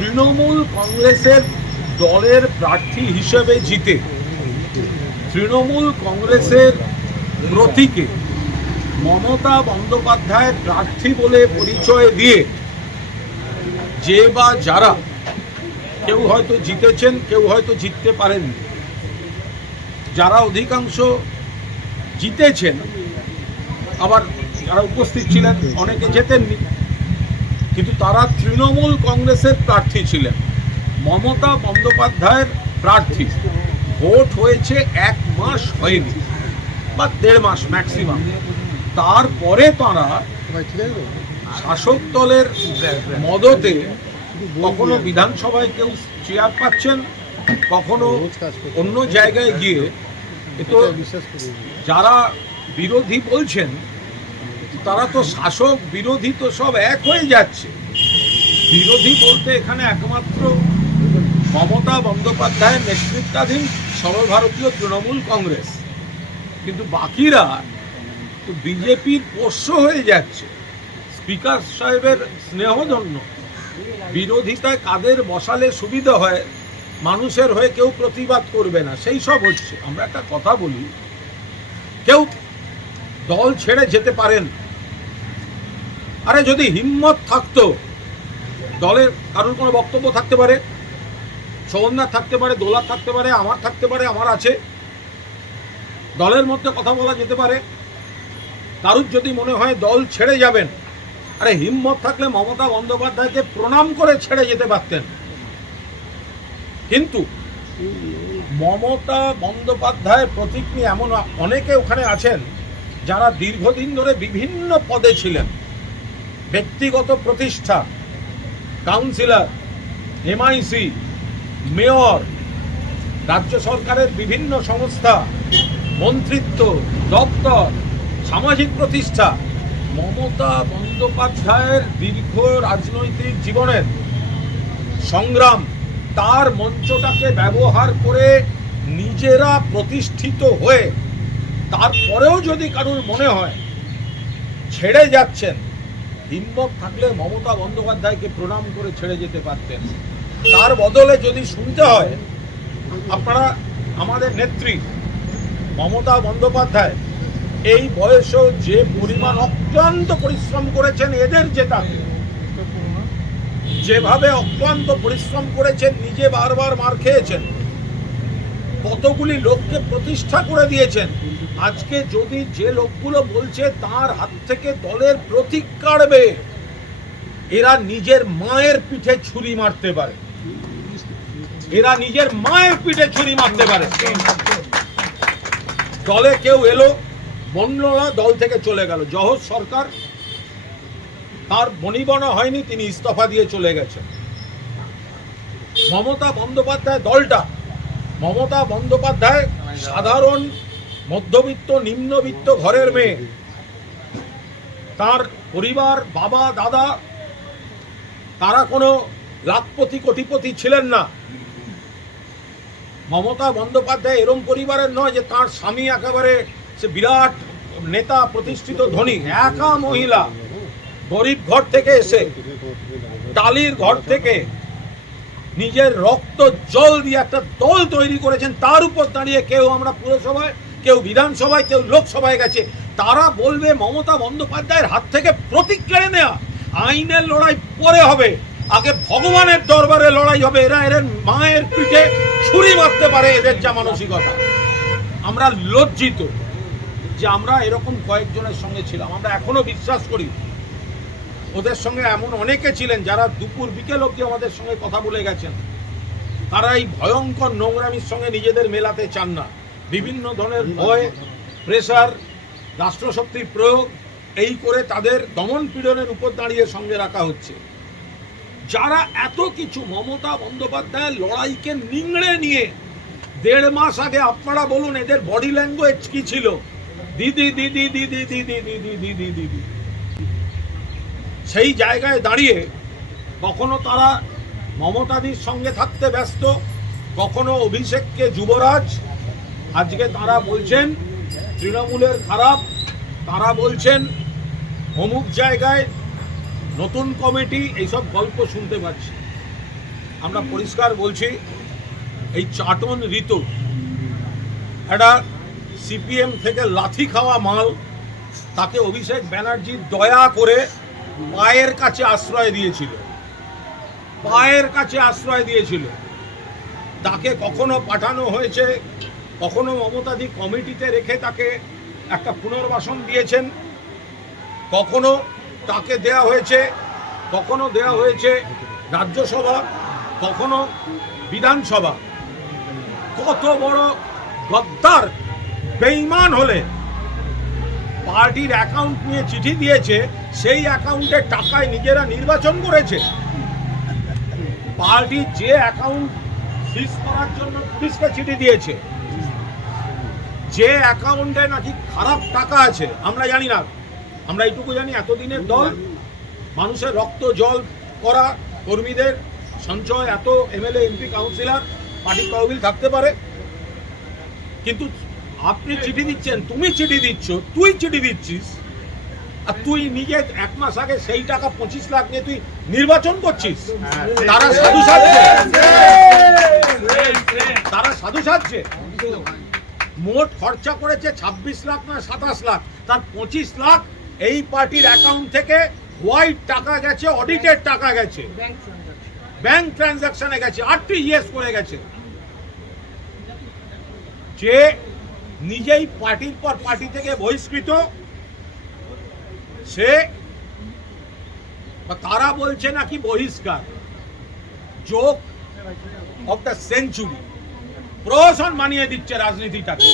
তৃণমূল কংগ্রেসের দলের প্রার্থী হিসেবে জিতে তৃণমূল কংগ্রেসের প্রতীকে মমতা বন্দ্যোপাধ্যায় প্রার্থী বলে পরিচয় দিয়ে যে বা যারা কেউ হয়তো জিতেছেন, কেউ হয়তো জিততে পারেননি, যারা অধিকাংশ জিতেছেন, আবার যারা উপস্থিত ছিলেন অনেকে জেতেননি, কিন্তু তারা তৃণমূল কংগ্রেসের প্রার্থী ছিলেন, মমতা বন্দ্যোপাধ্যায়ের প্রার্থী। ভোট হয়েছে 1 মাস হয়নি বা 1.5 মাস ম্যাক্সিমাম। তারপরে তারা শাসক দলের মদতে কখনো বিধানসভায় কেউ চেয়ার পাচ্ছেন, কখনো অন্য জায়গায় গিয়ে। তো যারা বিরোধী বলছেন তারা তো শাসক বিরোধী তো সব এক হয়ে যাচ্ছে। বিরোধী বলতে এখানে একমাত্র মমতা বন্দ্যোপাধ্যায়ের নেতৃত্বাধীন সর্বভারতীয় তৃণমূল কংগ্রেস, কিন্তু বাকিরা তো বিজেপির পোষ্য হয়ে যাচ্ছে। স্পিকার সাহেবের স্নেহধন্য বিরোধিতায় কাদের বসালে সুবিধা হয়, মানুষের হয়ে কেউ প্রতিবাদ করবে না, সেই সব হচ্ছে। আমরা একটা কথা বলি, কেউ দল ছেড়ে যেতে পারেন। আরে যদি হিম্মত থাকতো, দলের কারোর কোনো বক্তব্য থাকতে পারে, সৌন্যার থাকতে পারে, দোলার থাকতে পারে, আমার থাকতে পারে, আমার আছে, দলের মধ্যে কথা বলা যেতে পারে। কারুর যদি মনে হয় দল ছেড়ে যাবেন, আরে হিম্মত থাকলে মমতা বন্দ্যোপাধ্যায়কে প্রণাম করে ছেড়ে যেতে পারতেন। কিন্তু মমতা বন্দ্যোপাধ্যায়ের প্রতীক নিয়ে এমন অনেকে ওখানে আছেন যারা দীর্ঘদিন ধরে বিভিন্ন পদে ছিলেন, ব্যক্তিগত প্রতিষ্ঠা, কাউন্সিলর, এমআইসি, মেয়র, রাজ্য সরকারের বিভিন্ন সংস্থা, মন্ত্রিত্ব, দপ্তর, সামাজিক প্রতিষ্ঠা। মমতা বন্দ্যোপাধ্যায়ের দীর্ঘ রাজনৈতিক জীবনের সংগ্রাম, তার মঞ্চটাকে ব্যবহার করে নিজেরা প্রতিষ্ঠিত হয়ে তারপরেও যদি কারোর মনে হয় ছেড়ে যাচ্ছেন, হিম্মত থাকলে মমতা বন্দ্যোপাধ্যায়কে প্রণাম করে ছেড়ে যেতে পারতেন। তার বদলে যদি শুনতে হয়, আপনারা আমাদের নেত্রী মমতা বন্দ্যোপাধ্যায় এই বয়সেও যে পরিমাণ অক্লান্ত পরিশ্রম করেছেন এদের জেতাতে, যেভাবে অক্লান্ত পরিশ্রম করেছেন, নিজে বারবার মার খেয়েছেন, কতগুলি লোককে প্রতিষ্ঠা করে দিয়েছেন। আজকে যদি যে লোকগুলো বলছে তার হাত থেকে দলের প্রতীক কাড়বে, এরা নিজের মায়ের পিঠে ছুরি মারতে পারে, এরা নিজের মায়ের পিঠে ছুরি মারতে পারে। দলে কেউ এলো, বনলোরা দল থেকে চলে গেল। জহর সরকার, তার বনিবনা হয়নি, তিনি ইস্তফা দিয়ে চলে গেছেন। মমতা বন্দ্যোপাধ্যায় দলটা, মমতা বন্দ্যোপাধ্যায় সাধারণ মধ্যবিত্ত নিম্নবিত্ত ঘরের মেয়ে, তার পরিবার, বাবা দাদা, তারা কোনো লাখপতি কোটিপতি ছিলেন না। মমতা বন্দ্যোপাধ্যায় এরম পরিবারের নয় যে তার স্বামী একেবারে সে বিরাট নেতা, প্রতিষ্ঠিত ধনী। একা মহিলা, গরিব ঘর থেকে এসে, টালির ঘর থেকে নিজের রক্ত জল দিয়ে একটা দল তৈরি করেছেন। তার উপর দাঁড়িয়ে কেউ আমরা পুরসভায়, কেউ বিধানসভায়, কেউ লোকসভায় গেছে, তারা বলবে মমতা বন্দ্যোপাধ্যায়ের হাত থেকে প্রতীক কেড়ে নেওয়া। আইনের লড়াই পরে হবে, আগে ভগবানের দরবারে লড়াই হবে। এরা এর মায়ের পিঠে ছুরি মারতে পারে, এদের যা মানসিকতা। আমরা লজ্জিত যে আমরা এরকম কয়েকজনের সঙ্গে ছিলাম। আমরা এখনো বিশ্বাস করি ওদের সঙ্গে এমন অনেকে ছিলেন যারা দুপুর বিকেল অবধি আমাদের সঙ্গে কথা বলে গেছেন। তারা এই ভয়ঙ্কর নোংরামির সঙ্গে নিজেদের মেলাতে চান না। বিভিন্ন ধরনের ভয়, প্রেসার, রাষ্ট্রশক্তির প্রয়োগ, এই করে তাদের দমন পীড়নের উপর দাঁড়িয়ে সঙ্গে রাখা হচ্ছে। যারা এত কিছু মমতা বন্দ্যোপাধ্যায়ের লড়াইকে নিংড়ে নিয়ে 1.5 মাস আগে, আপনারা বলুন এদের বডি ল্যাঙ্গুয়েজ কি ছিল? দিদি দিদি দিদি দিদি দিদি দিদি দিদি। সেই জায়গায় দাঁড়িয়ে কখনো তারা মমতাদির সঙ্গে থাকতে ব্যস্ত, কখনো অভিষেককে যুবরাজ। আজকে তারা বলছেন তৃণমূলের খারাপ, তারা বলছেন অমুক জায়গায় নতুন কমিটি, এইসব গল্প শুনতে পাচ্ছি। আমরা পরিষ্কার বলছি, এই চাটন ঋতু একটা সিপিএম থেকে লাথি খাওয়া মাল, তাকে অভিষেক ব্যানার্জি দয়া করে পায়ের কাছে আশ্রয় দিয়েছিল, পায়ের কাছে আশ্রয় দিয়েছিল। তাকে কখনো পাঠানো হয়েছে, কখনো মমতাদি কমিটিতে রেখে তাকে একটা পুনর্বাসন দিয়েছেন, কখনো তাকে দেয়া হয়েছে, কখনো দেয়া হয়েছে রাজ্যসভা, কখনো বিধানসভা। কত বড় গদ্দার বেঈমান হলে পার্টির অ্যাকাউন্ট নিয়ে চিঠি দিয়েছে, সেই অ্যাকাউন্টের টাকায় নিজেরা নির্বাচন করেছে। পার্টি যে অ্যাকাউন্ট সিজ করার জন্য পুলিশকে চিঠি দিয়েছে, যে অ্যাকাউন্টে নাকি খারাপ টাকা আছে, আমরা জানি না, আমরা এইটুকু জানি এতদিনের দল, মানুষের রক্ত জল করা কর্মীদের সঞ্চয়, এত এমএলএ এমপি কাউন্সিলর পার্টি তহবিল থাকতে পারে। কিন্তু আপনি চিঠি দিচ্ছেন, তুমি চিঠি দিচ্ছ, তুই চিঠি দিচ্ছিস, আর তুই নিজে 1 মাস আগে সেই টাকা 25 লাখ নিয়ে তুই নির্বাচন করছিস। তারা সাধু সাজছে, তারা সাধু সাজছে। মোট খরচা করেছে 26 লাখ না 27 লাখ, তার 25 লাখ এই পার্টির অ্যাকাউন্ট থেকে হোয়াইট টাকা গেছে, অডিটেড টাকা গেছে, ব্যাংক ট্রানজাকশনে গেছে, আরটিজিএস করে গেছে। যে নিজেই পার্টির পর পার্টি থেকে বহিষ্কৃত, সে তারা বলছে নাকি বহিষ্কার, জোক অফ দ্য সেঞ্চুরি। প্রহসন মানিয়ে দিচ্ছে রাজনীতিটাকে।